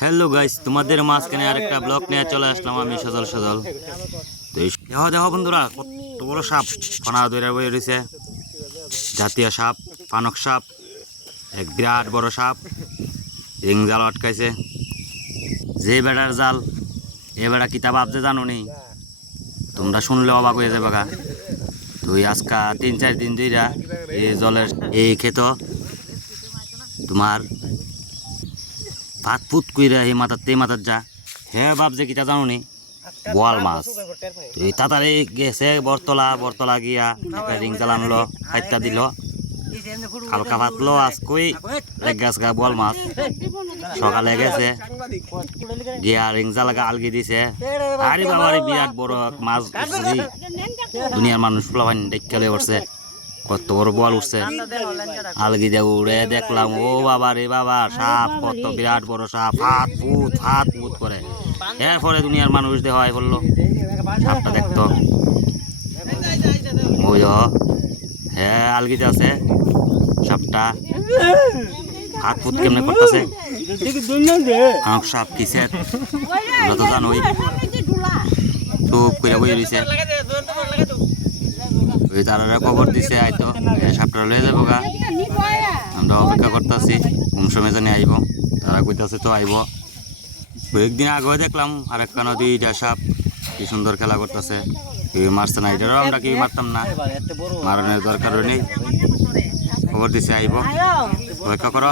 Hello guys, তোমাদের মাঝখানে আরেকটা ব্লগ নিয়ে চলে আসলাম আমি সজল সজল। তো দেখো দেখো বন্ধুরা, কত বড় সাপ ফনা ধরে বয়ে রয়েছে। জাতীয় সাপ, পানক সাপ, এক বিরাট বড় সাপ। রিং জাল আটকাইছে, যে বেড়ার জাল এ বেড়া কিতাব আপনি জানো নি, তোমরা শুনলে অবাক হয়ে যাবে গা। তুই আজকা 3-4 দিন ধরে এই জলের এই ক্ষেত তোমার ভাত ফুট কইরা এই মাথার যা হে বাপ যে কিতা জানো নি, বোয়াল মাছ। এই তাড়াতাড়ি গেছে বরতলা গিয়া একটা রিং জাল আনলো, খাইটা দিল, হালকা ভাতলো আজ কই এক গাছ গা বোয়াল মাছ। সকালে গেছে গিয়া রিং জাল আলগি দিছে। আরে বাবারে বিরাট বড় মাছ উঠছে, দুনিয়ার মানুষ ফ্লাভান দেখলে উঠছে, কত বড় বোয়াল উঠছে। আলগি দিয়ে উড়ে দেখলাম, ও বাবা রে বাবা, সাপ কত বিরাট বড় সাপ, হাত ফুট করে। এরপরে দুনিয়ার মানুষ হয় বললো সাপটা দেখতো ওই হ্যাঁ আলগিতে আছে সাপটা, হাত ফুট কেমনে করতেছে। সাপ কিসে তোমরা তো জানোই, টুপ করে বই রয়েছে। ওই তারা খবর দিছে আইতো সাপটা লয়ে যাবো গা। আমরা অপেক্ষা করতেছি কোন সময় জানি আইব, তারা কইতাছে তো আইব। কয়েকদিন আগেও দেখলাম আর একটা নদী সাপ কি সুন্দর খেলা করতেছে, কেউ মারছে না। এটারও আমরা কেউ মারতাম না, মারানোর দরকারও নেই। খবর দিছে আইব, অপেক্ষা করো।